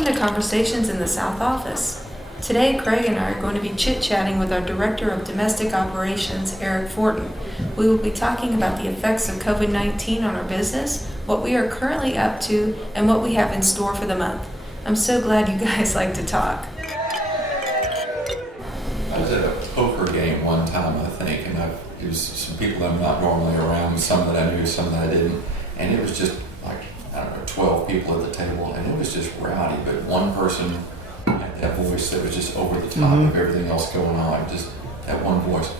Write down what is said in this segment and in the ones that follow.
Welcome to Conversations in the South Office. Today, Craig and I are going to be chit-chatting with our Director of Domestic Operations, Erik Fortin. We will be talking about the effects of COVID-19 on our business, what we are currently up to, and what we have in store for the month. I'm so glad you guys like to talk. I was at a poker game one time, I think, and it was some people I'm not normally around, some that I knew, some that I didn't, and it was just like, I don't know, 12 people at the table, and it was just rowdy, but one person had that voice that was just over the top of everything else going on, just that one voice.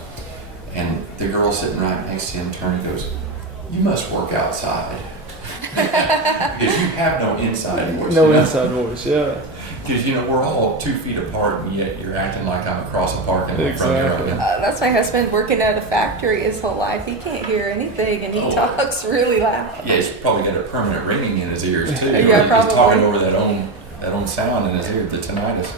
And the girl sitting right next to him turned and goes, "You must work outside." Because you have no inside voice. No inside voice, yeah. Because, we're all 2 feet apart, and yet you're acting like I'm across a parking lot from you. That's my husband working at a factory his whole life. He can't hear anything, and he talks really loud. Yeah, he's probably got a permanent ringing in his ears, too. Yeah, probably. He's talking over that own sound in his ear, the tinnitus.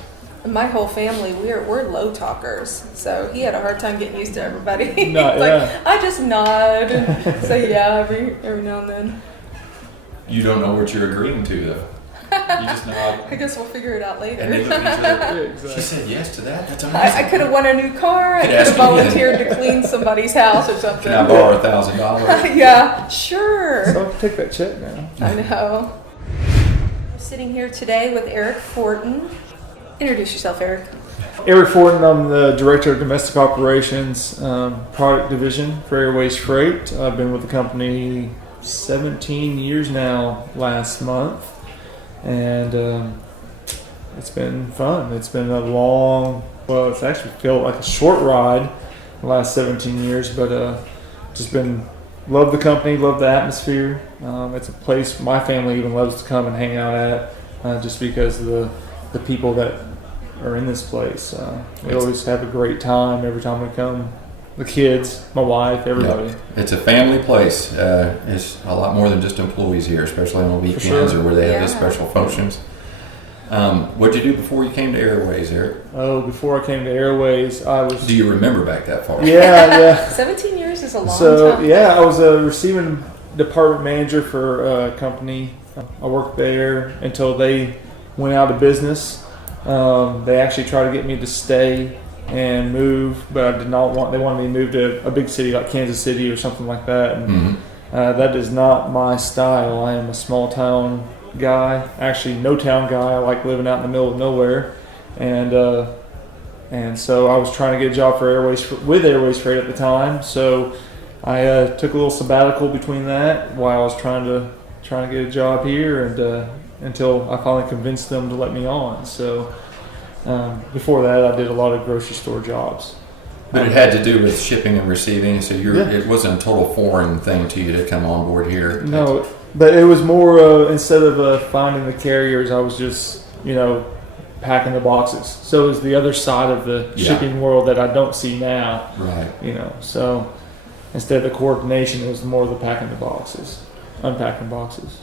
My whole family, we're low talkers, so he had a hard time getting used to everybody. I just nod and say yeah every now and then. You don't know what you're agreeing to, though. You just nod. I guess we'll figure it out later. And they look at each other. Exactly. She said yes to that. That's amazing. I could have won a new car. I could have volunteered to clean somebody's house or something. Can I borrow $1,000? Yeah, sure. So I'll take that check now. I know. I'm sitting here today with Erik Fortin. Introduce yourself, Erik. Erik Fortin, I'm the Director of Domestic Operations Product Division for Airways Freight. I've been with the company 17 years now last month. And it's been fun. It's been it's actually felt like a short ride the last 17 years, but just love the company, love the atmosphere. It's a place my family even loves to come and hang out at, just because of the people that are in this place. We always have a great time every time we come. The kids, my wife, everybody. Yep. It's a family place. It's a lot more than just employees here, especially on weekends or where they have those special functions. What'd you do before you came to Airways, Erik? Oh, before I came to Airways, I was... Do you remember back that far? Yeah. 17 years is a long time. So, yeah, I was a receiving department manager for a company. I worked there until they went out of business. They actually tried to get me to stay and move, but I did not want. They wanted me to move to a big city like Kansas City or something like that, and that is not my style. I am a small town guy, actually no town guy. I like living out in the middle of nowhere, and so I was trying to get a job for with Airways Freight at the time. So I took a little sabbatical between that while I was trying to get a job here, and until I finally convinced them to let me on. So. Before that, I did a lot of grocery store jobs. But it had to do with shipping and receiving, so it wasn't a total foreign thing to you to come on board here. No, but it was more, instead of finding the carriers, I was just, packing the boxes. So it was the other side of the shipping world that I don't see now. Right. So instead of the coordination, it was more of the packing the boxes, unpacking boxes.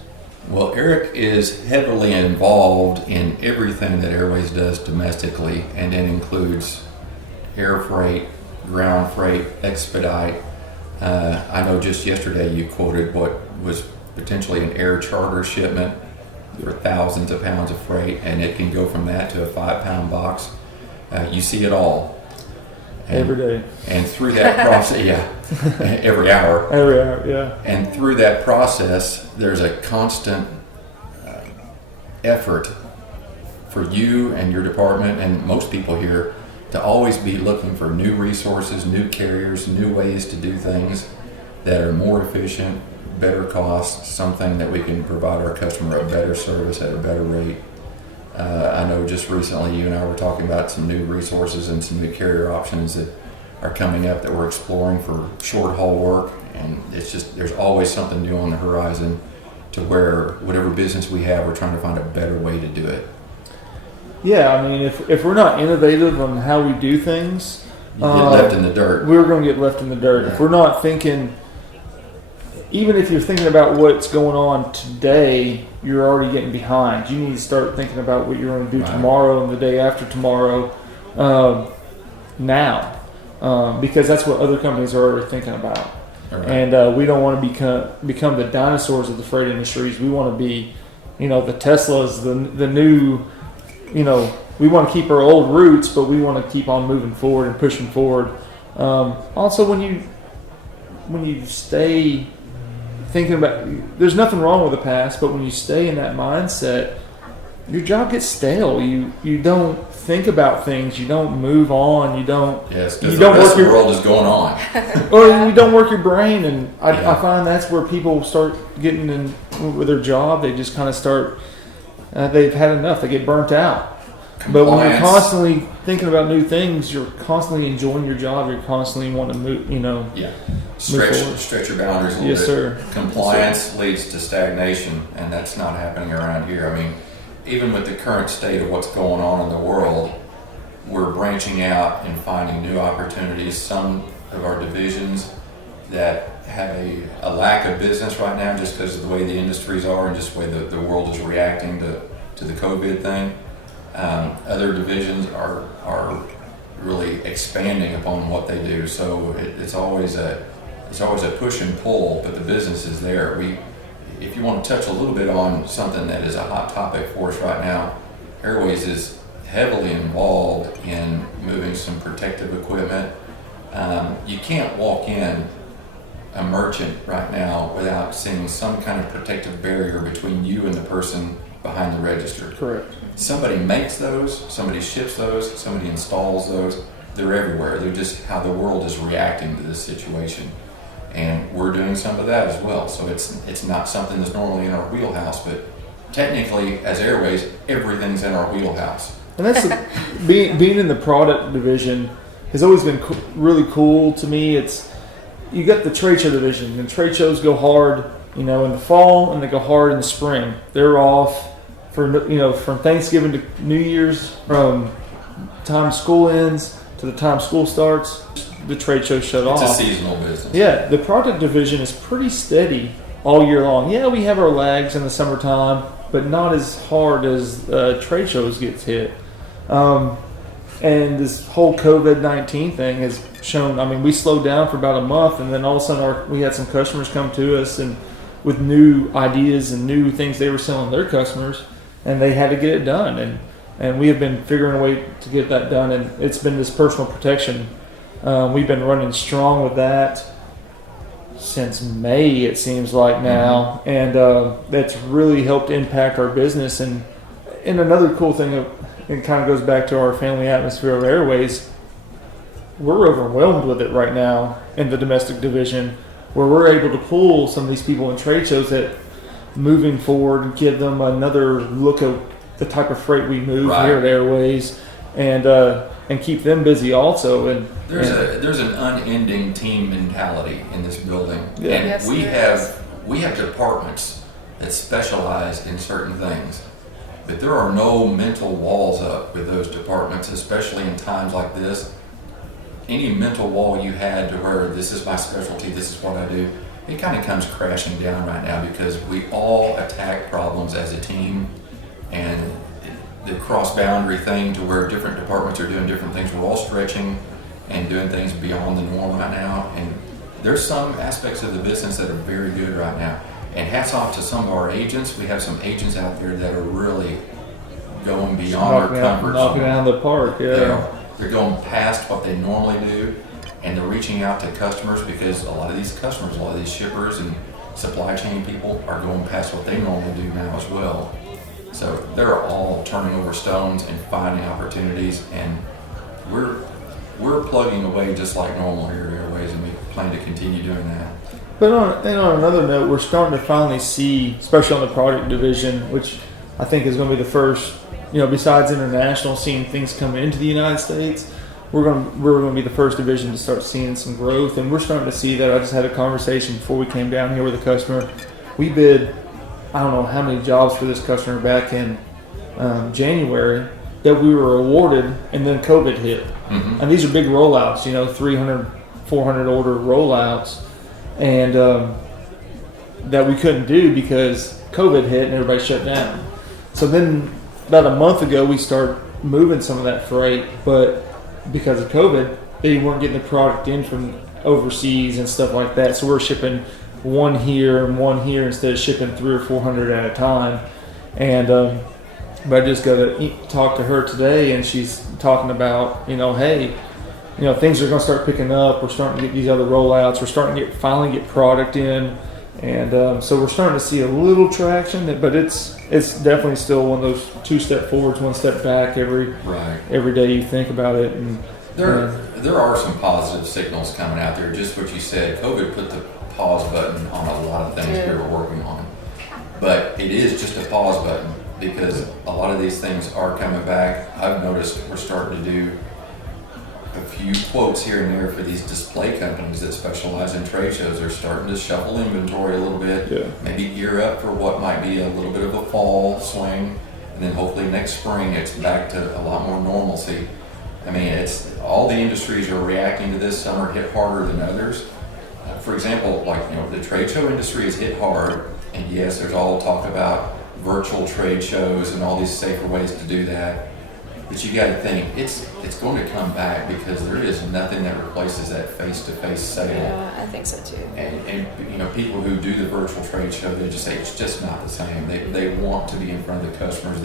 Well, Erik is heavily involved in everything that Airways does domestically, and it includes air freight, ground freight, expedite. I know just yesterday you quoted what was potentially an air charter shipment for thousands of pounds of freight, and it can go from that to a 5-pound box. You see it all. Every day. And through that process, every hour. Every hour, yeah. And through that process, there's a constant effort for you and your department and most people here to always be looking for new resources, new carriers, new ways to do things that are more efficient, better cost, something that we can provide our customer a better service at a better rate. I know just recently you and I were talking about some new resources and some new carrier options that are coming up that we're exploring for short haul work, and it's just there's always something new on the horizon to where whatever business we have, we're trying to find a better way to do it. Yeah, I mean, if we're not innovative on how we do things, you get left in the dirt. We're going to get left in the dirt. Yeah. If we're not thinking, even if you're thinking about what's going on today, you're already getting behind. You need to start thinking about what you're going to do tomorrow and the day after tomorrow now, because that's what other companies are already thinking about. Right. And we don't want to become the dinosaurs of the freight industries. We want to be the Teslas, the new, we want to keep our old roots, but we want to keep on moving forward and pushing forward. Also, when you stay thinking about, there's nothing wrong with the past, but when you stay in that mindset, your job gets stale. You don't think about things. You don't move on. You don't. Yes, because the rest of the world is going on. Or you don't work your brain, and I Yeah. find that's where people start getting in with their job. They just kind of start. They've had enough. They get burnt out. But when you're Compliance. constantly thinking about new things, you're constantly enjoying your job. You're constantly want to move. Yeah. forward. Stretch your boundaries a little Yes, bit. sir. Compliance leads to stagnation, and that's not happening around here. I mean, even with the current state of what's going on in the world, we're branching out and finding new opportunities. Some of our divisions that have a lack of business right now just because of the way the industries are and just the way the world is reacting to the COVID thing. Other divisions are really expanding upon what they do. So it's always a push and pull, but the business is there. If you want to touch a little bit on something that is a hot topic for us right now, Airways is heavily involved in moving some protective equipment. You can't walk in a merchant right now without seeing some kind of protective barrier between you and the person behind the register. Correct. Somebody makes those, somebody ships those, somebody installs those. They're everywhere. They're just how the world is reacting to this situation. And we're doing some of that as well. So it's not something that's normally in our wheelhouse, but technically as Airways, everything's in our wheelhouse. And that's being in the product division has always been really cool to me. You got the trade show division, and trade shows go hard, in the fall, and they go hard in the spring. They're off from Thanksgiving to New Year's, from time school ends to the time school starts. The trade show shut off. It's a seasonal business. Yeah, the product division is pretty steady all year long. Yeah, we have our lags in the summertime, but not as hard as trade shows gets hit. And this whole COVID-19 thing has shown, we slowed down for about a month, and then all of a sudden we had some customers come to us and with new ideas and new things they were selling their customers, and they had to get it done. And we have been figuring a way to get that done, and it's been this personal protection. We've been running strong with that since May, it seems like now, and that's really helped impact our business. And another cool thing, it kind of goes back to our family atmosphere of Airways. We're overwhelmed with it right now in the domestic division, where we're able to pull some of these people in trade shows that moving forward give them another look at the type of freight we move Right. here at Airways, and keep them busy also. And There's an unending team mentality in this building, Yeah. and Yes, we there have departments that specialize in certain things, but there are no mental walls up with those departments, especially in times like this. Any mental wall you had to where this is my specialty, this is what I do, it kind of comes crashing down right now because we all attack problems as a team, and the cross-boundary thing to where different departments are doing different things. We're all stretching and doing things beyond the norm right now, and there's some aspects of the business that are very good right now. And hats off to some of our agents. We have some agents out there that are really going beyond their comfort knocking zone. out of the park. Yeah. They're going past what they normally do, and they're reaching out to customers because a lot of these customers, a lot of these shippers and supply chain people are going past what they normally do now as well. So they're all turning over stones and finding opportunities, and we're plugging away just like normal here at Airways, and we plan to continue doing that. But on another note, we're starting to finally see, especially on the product division, which I think is going to be the first, besides international, seeing things come into the United States, we're going to be the first division to start seeing some growth, and we're starting to see that. I just had a conversation before we came down here with a customer. We bid, I don't know how many jobs for this customer back in January that we were awarded, and then COVID hit. Mm-hmm. And these are big rollouts, 300, 400 order rollouts, and that we couldn't do because COVID hit and everybody shut down. So then about a month ago, we started moving some of that freight, but because of COVID, they weren't getting the product in from overseas and stuff like that. So we're shipping one here and one here instead of shipping 300 or 400 at a time. And but I just got to talk to her today, and she's talking about, hey, things are going to start picking up. We're starting to get these other rollouts. We're starting to finally get product in, and so we're starting to see a little traction. But it's definitely still one of those 2 step forwards, 1 step back every day you think about it. And there are some positive signals coming out there. Just what you said, COVID put the pause button on a lot of things we were working on, but it is just a pause button because a lot of these things are coming back. I've noticed we're starting to do a few quotes here and there for these display companies that specialize in trade shows. They're starting to shuffle inventory a little bit, maybe gear up for what might be a little bit of a fall swing, and then hopefully next spring it's back to a lot more normalcy. I mean, it's all the industries are reacting to this. Some are hit harder than others. For example, the trade show industry is hit hard, and yes, there's all talk about virtual trade shows and all these safer ways to do that. But you got to think it's going to come back because there is nothing that replaces that face-to-face sale. Yeah, I think so too. And people who do the virtual trade show, they just say it's just not the same. They want to be in front of the customers.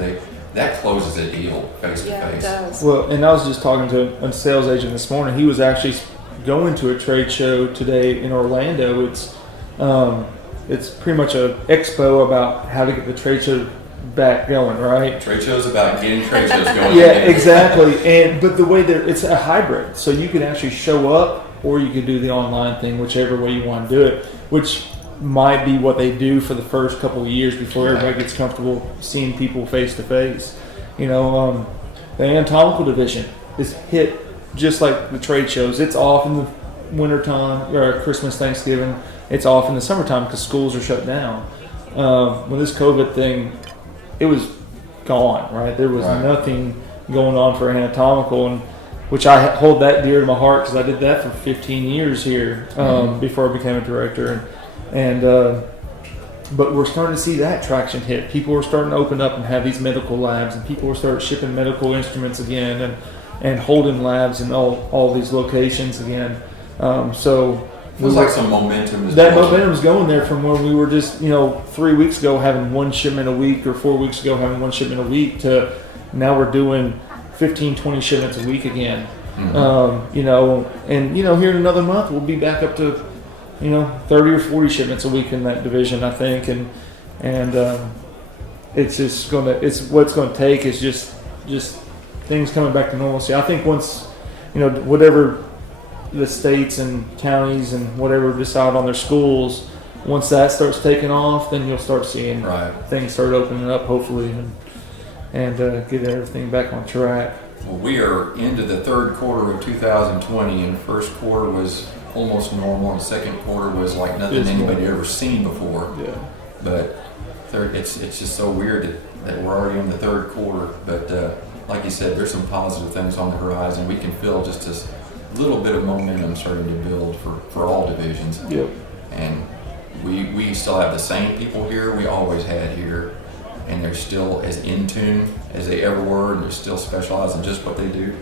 That closes a deal face-to-face. Yeah, it does. Well, and I was just talking to a sales agent this morning. He was actually going to a trade show today in Orlando. It's pretty much an expo about how to get the trade show back going, right? Trade shows about getting trade shows going. Yeah, exactly. But the way it's a hybrid, so you can actually show up, or you could do the online thing, whichever way you want to do it. Which might be what they do for the first couple of years before everybody gets comfortable seeing people face to face. The anatomical division is hit just like the trade shows. It's off in the wintertime or Christmas, Thanksgiving. It's off in the summertime because schools are shut down. When this COVID thing, it was gone, right? There was nothing going on for anatomical, and which I hold that dear to my heart because I did that for 15 years here before I became a director. But we're starting to see that traction hit. People are starting to open up and have these medical labs, and people are starting shipping medical instruments again, and holding labs in all these locations again. So feels like some momentum is that momentum's going there from when we were just 3 weeks ago having 1 shipment a week, or 4 weeks ago having 1 shipment a week, to now we're doing 15-20 shipments a week again. And here in another month we'll be back up to 30 or 40 shipments a week in that division, I think, and it's what it's gonna take is just things coming back to normalcy. I think once whatever the states and counties and whatever decide on their schools, once that starts taking off, then you'll start seeing things start opening up, hopefully, and get everything back on track. Well, we are into the third quarter of 2020, and first quarter was almost normal, and second quarter was like nothing anybody ever seen before. Yeah. But it's just so weird that we're already in the third quarter. But like you said, there's some positive things on the horizon. We can feel just this little bit of momentum starting to build for all divisions. Yep. And we still have the same people here we always had here, and they're still as in tune as they ever were, and they're still specialized in just what they do,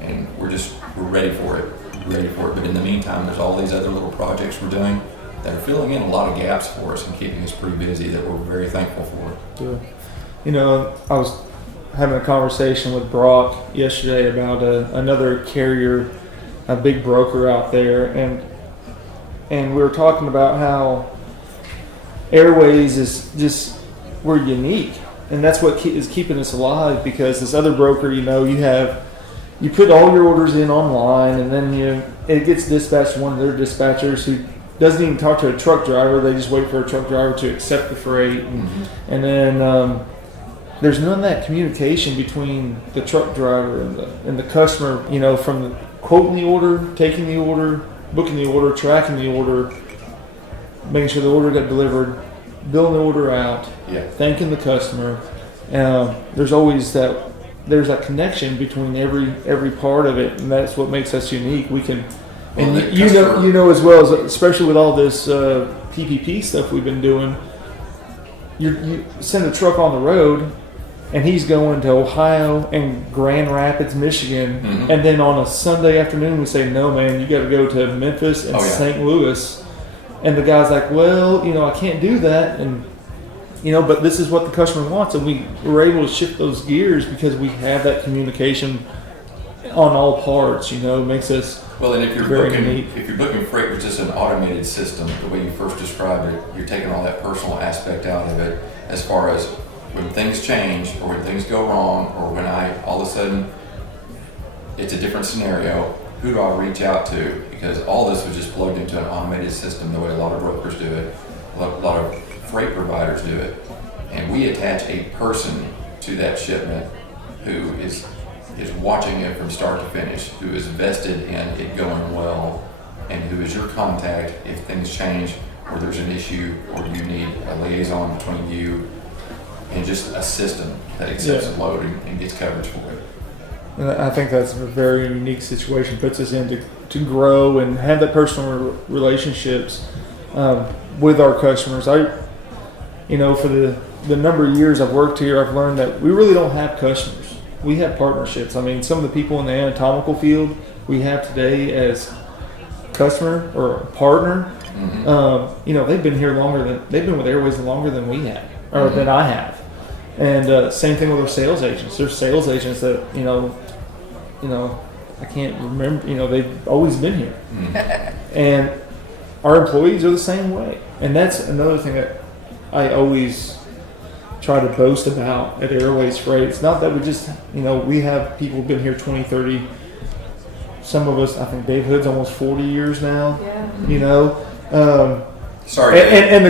and we're ready for it. But in the meantime, there's all these other little projects we're doing that are filling in a lot of gaps for us and keeping us pretty busy that we're very thankful for. Yeah. I was having a conversation with Brock yesterday about another carrier, a big broker out there, and we were talking about how Airways is just, we're unique, and that's what is keeping us alive, because this other broker, you put all your orders in online, and then it gets dispatched to one of their dispatchers who doesn't even talk to a truck driver. They just wait for a truck driver to accept the freight, and then there's none of that communication between the truck driver and the customer, from the quoting the order, taking the order, booking the order, tracking the order, making sure the order got delivered, billing the order out, thanking the customer. There's always that connection between every part of it, and that's what makes us unique. We can, and as well as, especially with all this PPP stuff we've been doing, you send a truck on the road, and he's going to Ohio and Grand Rapids, Michigan, and then on a Sunday afternoon we say, no man, you got to go to Memphis and St. Louis, and the guy's like, well, I can't do that, and but this is what the customer wants, and we're able to shift those gears because we have that communication on all parts. It makes us Well, and if you're very booking, unique. if you're booking freight with just an automated system, the way you first described it, you're taking all that personal aspect out of it. As far as when things change or when things go wrong, or when all of a sudden it's a different scenario, who do I reach out to? Because all this was just plugged into an automated system, the way a lot of brokers do it, a lot of freight providers do it, and we attach a person to that shipment who is watching it from start to finish, who is vested in it going well, and who is your contact if things change or there's an issue or you need a liaison between you and just a system that accepts a load and gets coverage for it. And I think that's a very unique situation, puts us in to grow and have that personal relationships with our customers. For the number of years I've worked here, I've learned that we really don't have customers. We have partnerships. I mean, some of the people in the anatomical field we have today as customer or partner, they've been here they've been with Airways longer than we have, or than I have. And same thing with our sales agents. There's sales agents that, I can't remember, they've always been here. And our employees are the same way. And that's another thing that I always try to boast about at Airways Freight. It's not that we just, we have people who've been here 20, 30, some of us, I think Dave Hood's almost 40 years now, Sorry. And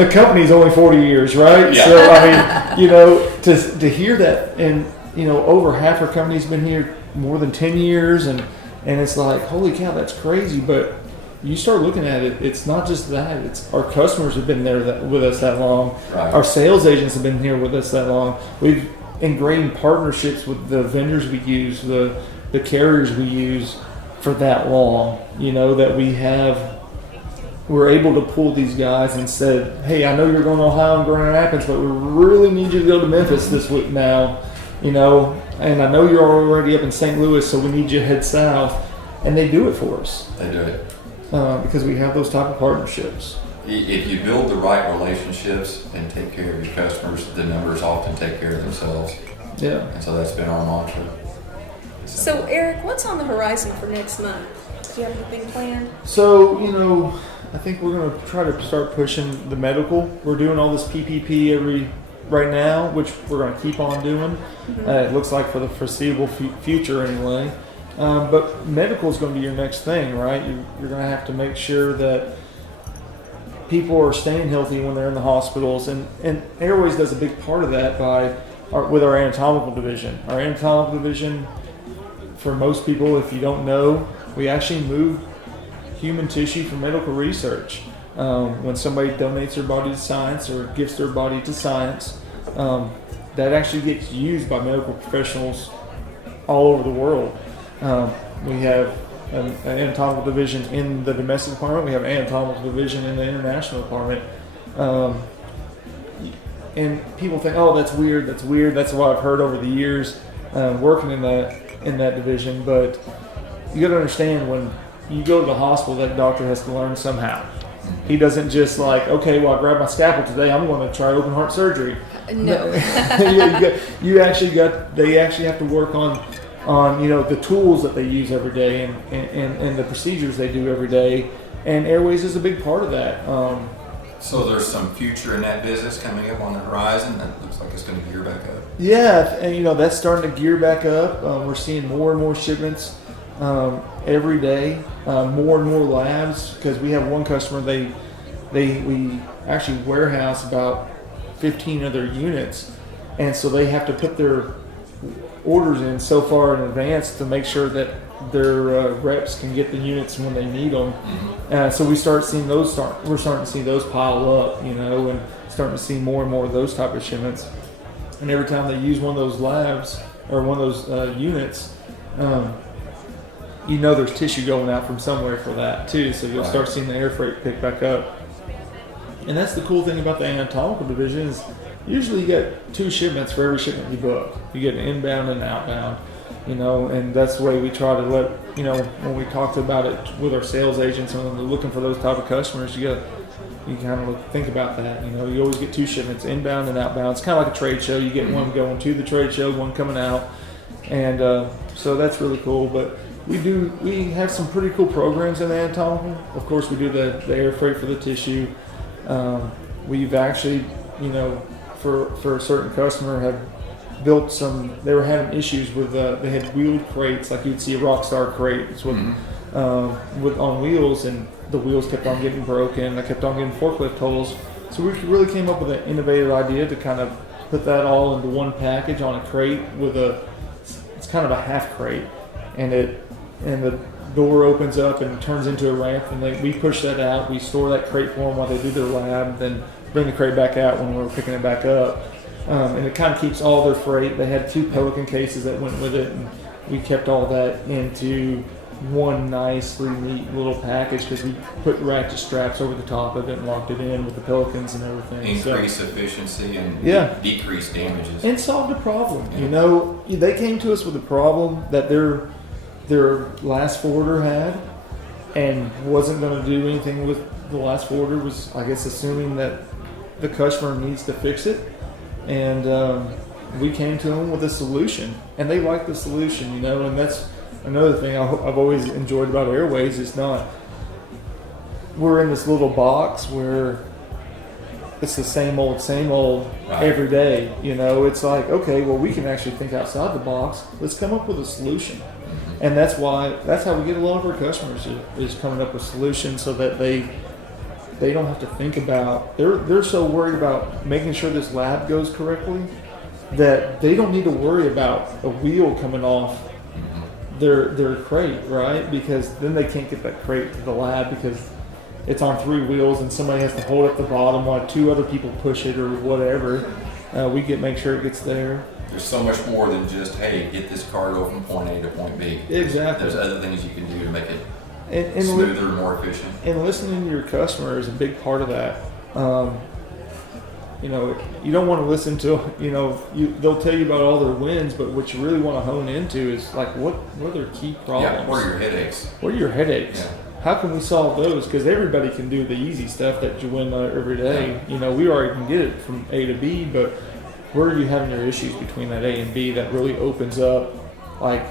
the company's only 40 years, right? Yeah. So, I mean, to hear that, and, over half our company's been here more than 10 years, and it's like, holy cow, that's crazy. But you start looking at it, it's not just that. It's our customers have been there with us that long. Right. Our sales agents have been here with us that long. We've ingrained partnerships with the vendors we use, the carriers we use for that long. That we're able to pull these guys and said, hey, I know you're going to Ohio and Grand Rapids, but we really need you to go to Memphis this week now. And I know you're already up in St. Louis, so we need you to head south. And they do it for us. They do it. Because we have those type of partnerships. If you build the right relationships and take care of your customers, the numbers often take care of themselves. Yeah. And so that's been our mantra. So, Eric, what's on the horizon for next month? Do you have anything planned? So, I think we're going to try to start pushing the medical. We're doing all this PPP right now, which we're going to keep on doing. It looks like for the foreseeable future anyway. But medical is going to be your next thing, right? You're going to have to make sure that people are staying healthy when they're in the hospitals, and Airways does a big part of that with our anatomical division. Our anatomical division, for most people, if you don't know, we actually move human tissue for medical research. When somebody donates their body to science or gives their body to science, that actually gets used by medical professionals all over the world. We have an anatomical division in the domestic department. We have an anatomical division in the international department. And people think, oh, that's weird. That's what I've heard over the years working in that division. But you got to understand, when you go to the hospital, that doctor has to learn somehow. He doesn't just like, okay, well, I grabbed my scalpel today, I'm going to try open heart surgery. No. They actually have to work on the tools that they use every day and the procedures they do every day. And Airways is a big part of that. So there's some future in that business coming up on the horizon that looks like it's going to gear back up. Yeah, and that's starting to gear back up. We're seeing more and more shipments every day, more and more labs, because we have one customer, we actually warehouse about 15 of their units, and so they have to put their orders in so far in advance to make sure that their reps can get the units when they need them. So we start seeing those we're starting to see those pile up, and starting to see more and more of those type of shipments. And every time they use one of those labs or one of those units, there's tissue going out from somewhere for that too. So you'll start seeing the air freight pick back up. And that's the cool thing about the anatomical division is usually you get 2 shipments for every shipment you book. You get an inbound and an outbound, and that's the way we try to let, when we talked about it with our sales agents and when they're looking for those type of customers, you got you kind of think about that. You always get 2 shipments, inbound and outbound. It's kind of like a trade show. You get one going to the trade show, one coming out, and so that's really cool. But we have some pretty cool programs in the anatomical. Of course, we do the air freight for the tissue. We've actually, for a certain customer, have built some. They were having issues with they had wheeled crates, like you'd see a Rockstar crate. It's with on wheels, and the wheels kept on getting broken. I kept on getting forklift holes. So we really came up with an innovative idea to kind of put that all into one package on a crate it's kind of a half crate, and the door opens up and turns into a ramp, and we push that out. We store that crate for them while they do their lab, then bring the crate back out when we're picking it back up. And it kind of keeps all their freight. They had 2 Pelican cases that went with it, and we kept all that into one nicely neat little package because we put ratchet straps over the top of it and locked it in with the Pelicans and everything. Increase efficiency and decrease damages. And solved a problem. They came to us with a problem that their last forwarder had and wasn't going to do anything with. The last forwarder was, I guess, assuming that the customer needs to fix it, and we came to them with a solution, and they liked the solution, and that's another thing I've always enjoyed about Airways is we're in this little box where it's the same old right. every day. It's like, okay, well, we can actually think outside the box. Let's come up with a solution. And that's how we get a lot of our customers is coming up with solutions so that they don't have to think about, they're so worried about making sure this lab goes correctly that they don't need to worry about a wheel coming off their crate, right? Because then they can't get that crate to the lab because it's on 3 wheels and somebody has to hold up the bottom while 2 other people push it or whatever. We make sure it gets there. There's so much more than just, hey, get this cargo from point A to point B. Exactly. There's other things you can do to make it and smoother and more efficient. And listening to your customer is a big part of that. You don't want to listen to, they'll tell you about all their wins, but what you really want to hone into is like, what are their key problems? Yeah, what are your headaches? What are your headaches? Yeah. How can we solve those? Because everybody can do the easy stuff that you win every day. We already can get it from A to B, but where are you having your issues between that A and B that really opens up, like,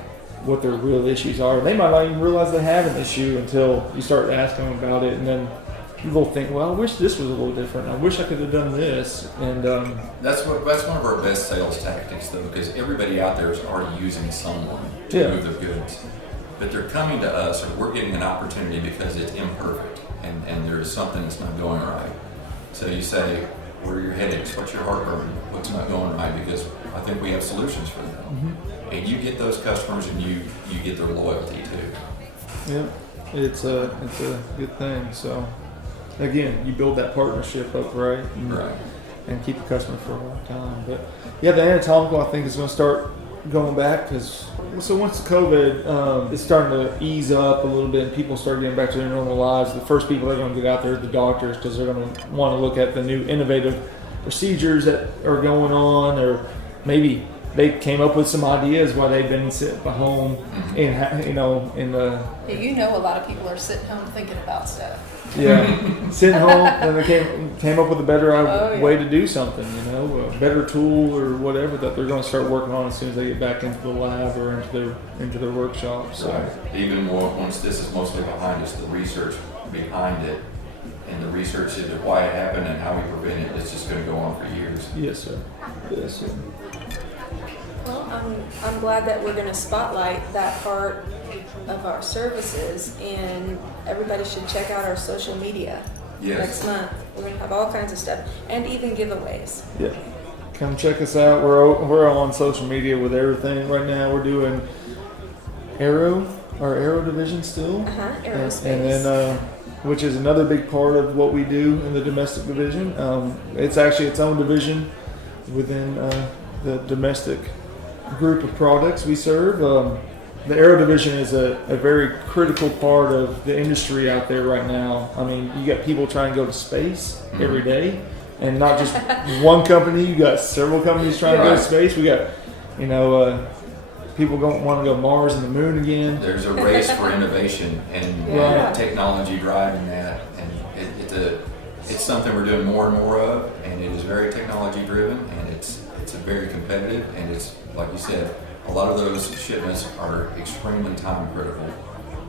what their real issues are? They might not even realize they have an issue until you start asking them about it, and then they'll think, well, I wish this was a little different. I wish I could have done this. And that's one of our best sales tactics, though, because everybody out there is already using someone to move their goods. But they're coming to us, or we're getting an opportunity because it's imperfect and there's something that's not going right. So you say, what are your headaches? What's your heartburn? What's not going right? Because I think we have solutions for them. And you get those customers, and you get their loyalty too. Yeah, it's a good thing. So again, you build that partnership up, right? And keep the customer for a long time. But yeah, the anatomical, I think, is going to start going back because once the COVID is starting to ease up a little bit and people start getting back to their normal lives, the first people that are going to get out there are the doctors because they're going to want to look at the new innovative procedures that are going on, or maybe they came up with some ideas while they've been sitting at home and a lot of people are sitting home thinking about stuff. Yeah, sitting home, and they came up with a better way to do something, a better tool or whatever that they're going to start working on as soon as they get back into the lab or into their workshop. So even more, once this is mostly behind us, the research behind it and the research into why it happened and how we prevent it, it's just going to go on for years. Yes, sir. Yes, sir. Well, I'm glad that we're going to spotlight that part of our services, and everybody should check out our social media next month. We're going to have all kinds of stuff and even giveaways. Yeah, come check us out. We're on social media with everything right now. We're doing our Aero division still, aerospace, and then which is another big part of what we do in the domestic division. It's actually its own division within the domestic group of products we serve. The Aero division is a very critical part of the industry out there right now. I mean, you got people trying to go to space every day, and not just one company. You got several companies trying to go to space. We got, people want to go Mars and the moon again. There's a race for innovation and technology driving that, and it's a it's something we're doing more and more of, and it is very technology driven, and it's very competitive, and it's like you said, a lot of those shipments are extremely time critical.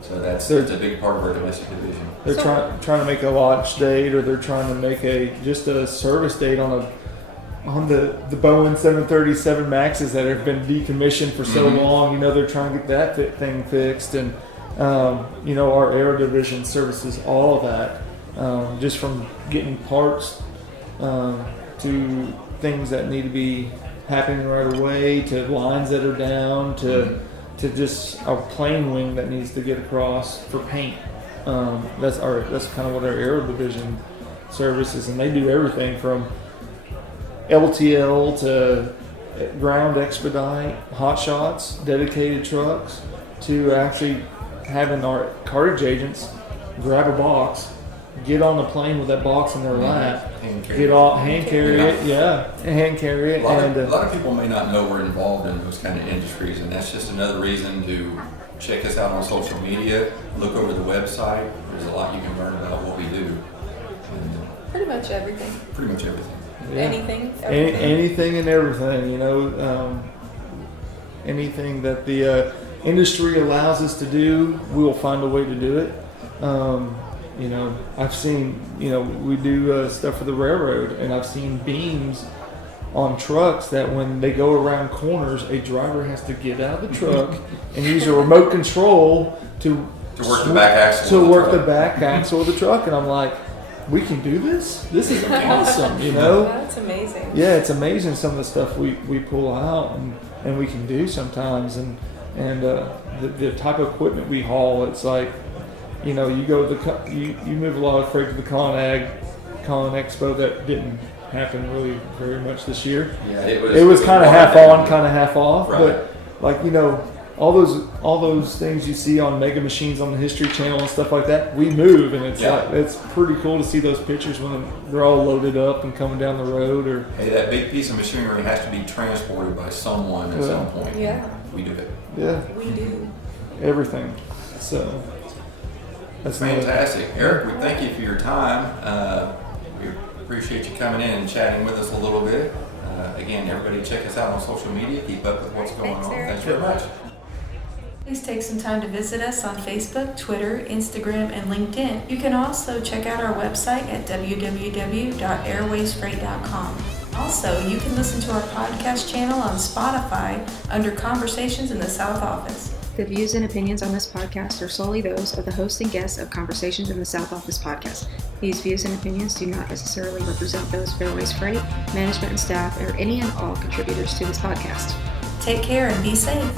So that's a big part of our domestic division. They're trying to make a launch date, or they're trying to make just a service date on the Boeing 737 Maxes that have been decommissioned for so long. They're trying to get that thing fixed, and our air division services all of that, just from getting parts to things that need to be happening right away, to lines that are down, to just a plane wing that needs to get across for paint. That's kind of what our aero division services, and they do everything from LTL to ground expedite, hot shots, dedicated trucks, to actually having our cartage agents grab a box, get on the plane with that box in their lap, hand carry it. A lot of people may not know we're involved in those kind of industries, and that's just another reason to check us out on social media, look over the website. There's a lot you can learn about what we do. And, pretty much everything. Yeah. Anything and everything. Anything that the industry allows us to do, we will find a way to do it. I've seen, we do stuff for the railroad, and I've seen beams on trucks that when they go around corners, a driver has to get out of the truck and use a remote control to work the back axle. The back axle of the truck, and I'm like, we can do this? This is awesome, That's amazing. Yeah, it's amazing some of the stuff we pull out and we can do sometimes, and the type of equipment we haul. It's like, you go to you move a lot of freight to the Con Expo. That didn't happen really very much this year. Yeah, it was kind of half on, kind of half off. Right. But like all those things you see on Mega Machines on the History Channel and stuff like that, we move, and it's pretty cool to see those pictures when they're all loaded up and coming down the road. Or that big piece of machinery has to be transported by someone at some point. Yeah, we do it. Yeah, we do everything. So that's fantastic, Eric. We thank you for your time. We appreciate you coming in and chatting with us a little bit. Again, everybody check us out on social media. Keep up with what's going on. Eric. Thanks very much. Please take some time to visit us on Facebook, Twitter, Instagram, and LinkedIn. You can also check out our website at www.airwaysfreight.com. Also, you can listen to our podcast channel on Spotify under Conversations in the South Office. The views and opinions on this podcast are solely those of the host and guests of Conversations in the South Office podcast. These views and opinions do not necessarily represent those of Airways Freight, management and staff, or any and all contributors to this podcast. Take care and be safe.